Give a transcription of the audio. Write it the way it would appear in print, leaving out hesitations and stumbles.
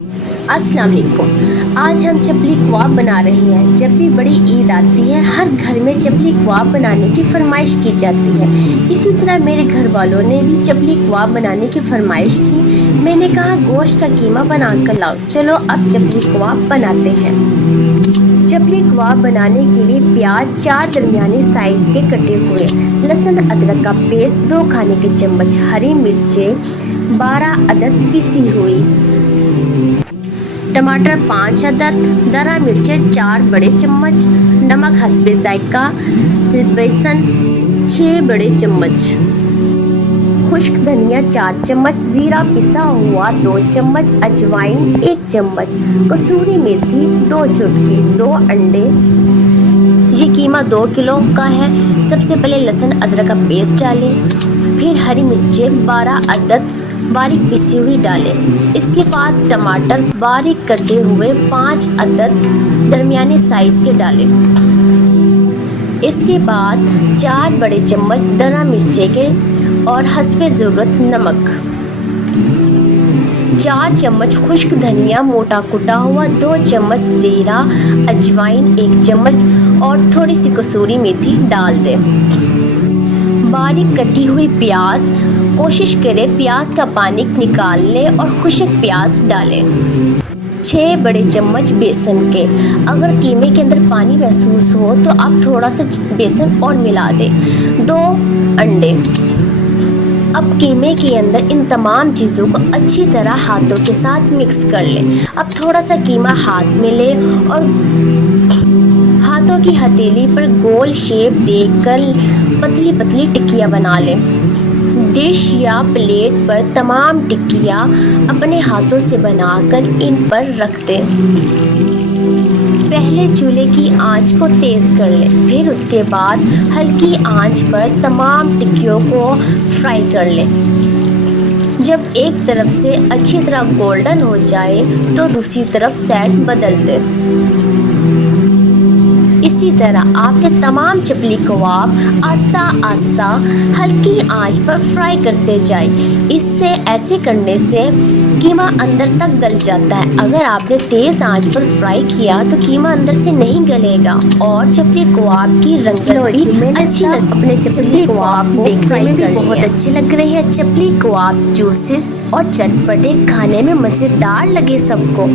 अस्सलाम वालेकुम। आज हम चपली कबाब बना रहे हैं। जब भी बड़ी ईद आती है हर घर में चपली कबाब बनाने की फरमाइश की जाती है। इसी तरह मेरे घर वालों ने भी चपली कबाब बनाने की फरमाइश की। मैंने कहा गोश्त का कीमा बना कर लाओ, चलो अब चपली कबाब बनाते हैं। चपली कबाब बनाने के लिए प्याज 4 दरमियाने साइज के कटे हुए, लहसुन अदरक का पेस्ट 2 खाने के चम्मच, हरी मिर्चें 12 अदद पिसी हुई, टमाटर 5 अदद, दरा मिर्चें 4 बड़े चम्मच, नमक हस्बे जायका, बेसन 6 बड़े चम्मच, खुश्क धनिया 4 चम्मच, जीरा पिसा हुआ 2 चम्मच, अजवाइन 1 चम्मच, कसूरी मेथी 2 चुटकी, 2 अंडे। ये कीमा 2 किलो का है। सबसे पहले लहसुन अदरक का पेस्ट डालें, फिर हरी मिर्चें 12 अदद बारीक पिसी हुई डालें। इसके बाद टमाटर बारीक कटे हुए 5 अदद दरमियाने साइज के डालें। इसके बाद 4 बड़े चम्मच दरा मिर्चे के और हस्बे ज़रूरत नमक, 4 चम्मच खुश्क धनिया मोटा कुटा हुआ, 2 चम्मच ज़ीरा, अजवाइन 1 चम्मच और थोड़ी सी कसूरी मेथी डाल दें। बारीक कटी हुई प्याज, कोशिश करें प्याज का पानी निकाल लें और खुश्क प्याज डालें। 6 बड़े चम्मच बेसन के, अगर कीमे के अंदर पानी महसूस हो तो आप थोड़ा सा बेसन और मिला दें। 2 अंडे। अब कीमे के अंदर इन तमाम चीज़ों को अच्छी तरह हाथों के साथ मिक्स कर लें। अब थोड़ा सा कीमा हाथ में लें और हाथों की हथेली पर गोल शेप देकर पतली पतली टिक्कियाँ बना लें। डिश या प्लेट पर तमाम टिक्कियाँ अपने हाथों से बनाकर इन पर रख दें। पहले चूल्हे की आंच को तेज़ कर लें, फिर उसके बाद हल्की आंच पर तमाम टिक्कियों को फ्राई कर लें। जब एक तरफ से अच्छी तरह गोल्डन हो जाए तो दूसरी तरफ साइड बदल दें। इसी तरह आपके तमाम चपली कबाब आस्ता आस्ता हल्की आंच पर फ्राई करते जाएं। इससे ऐसे करने से कीमा अंदर तक गल जाता है। अगर आपने तेज़ आंच पर फ्राई किया तो कीमा अंदर से नहीं गलेगा और चपली कबाब की रंगत भी अच्छी अपने चपली कबाब देखने में भी बहुत अच्छे लग रहे हैं। चपली कबाब जूसिस और चटपटे, खाने में मज़ेदार लगे सबको।